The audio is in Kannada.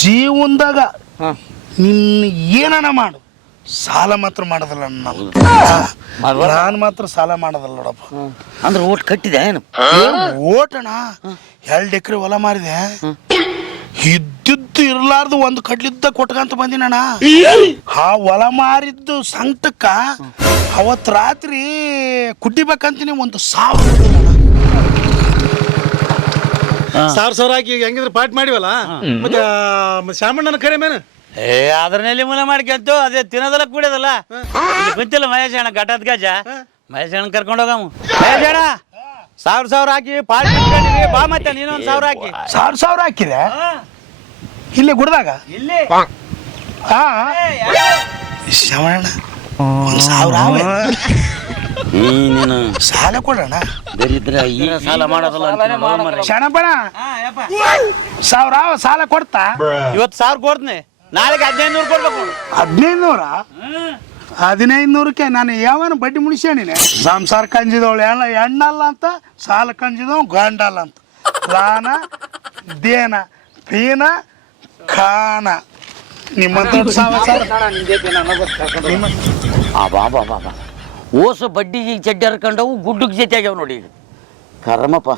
ಜೀವನದಾಗ ನಿನ್ನ ಏನನ ಮಾಡು ಸಾಲ ಮಾತ್ರ ಮಾಡೋದಲ್ಲ ನಾನು ಮಾತ್ರ ಸಾಲ ಮಾಡೋದಲ್ಲ ನೋಡಪ್ಪ. ಅಂದ್ರೆ ಓಟ್ ಕಟ್ಟಿದೆ ಏನು? ಓಟಣ 2 ಎಕರೆ ಹೊಲ ಮಾರಿದೆ, ಇದ್ದಿದ್ದು ಇರ್ಲಾರ್ದು ಒಂದು ಕಡ್ಲಿದ್ದ ಕೊಟ್ಕಂತ ಬಂದಿನಣ್ಣ. ಆ ಹೊಲ ಮಾರಿದ್ದು ಸಂಕಟಕ್ಕ ಅವತ್ತು ರಾತ್ರಿ ಕುಡ್ಡಿಬೇಕಂತೀನಿ 1,000 ಹಾಕಿ ಹೆಂಗಿದ್ರೆ ಪಾಠ ಮಾಡಿವಲ್ಲ. ಮತ್ತೆ ಶಾಮಣ್ಣನ ಕರೆ ಮೇನ ಅದ್ರನ್ನೆಲ್ಲಿ ಮೂಲ ಮಾಡ್ಕೊಂತು ಅದೇ ತಿನ್ನೋದಲ್ಲ ಕುಡಿಯೋದಲ್ಲ. ಗೊತ್ತಿಲ್ಲ ಮಹೇಶ್ ಅಣ್ಣ ಘಟದ ಗಜ ಮಹೇಶ್ ಅಣ್ಣ ಕರ್ಕೊಂಡು ಹೋಗಮ್ಮ. ಮಹೇಶ್ ಅಣ್ಣ 1,000 ಹಾಕಿ ಪಾಠ ಬಾ. ಮತ್ತೆ ನೀನು 1,000 ಹಾಕಿ. 1,000 ಹಾಕಿದೆ ಇಲ್ಲಿ ಗುಡ್ದಾಗ ಇಲ್ಲಿ ಶ್ರವಣ 1,000 ನೀನು ಸಾಲ ಕೊಡೋಣ. ಬೇರಿದ್ರೆ ಈ ಸಾಲ ಮಾಡೋದಲ್ಲ ಶಣಪಣ 1,000 ಸಾಲ ಕೊಡ್ತಾ. ಇವತ್ತು 1,000 ಕೊಡ್ತೀನಿ, ನಾಳೆಗೆ 1,500 ಕೊಡ್ಬೇಕು. 1,500ಕ್ಕೆ ನಾನು ಯಾವನ ಬಡ್ಡಿ ಮುಣಿಸ್ಯಾಣಿನೆ. ಸಂಸಾರ ಕಂಜಿದವಳು ಎಣ್ಣಲ್ಲ ಅಂತ, ಸಾಲ ಕಂಜಿದವ್ ಗಂಡಲ್ಲ ಅಂತ. ಲಾನ ದೇನ ಪೀನ ಖಾನ ನಿಮ್ಮಂತ ಬಾಬಾ ಓಸು ಬಡ್ಡಿಗೆ ಚಡ್ಡಿ ಹರ್ಕೊಂಡವು ಗುಡ್ಡಕ್ಕೆ ಜೊತೆ ಆಗ್ಯಾವ ನೋಡಿ. ಕರ್ಮಪ್ಪ.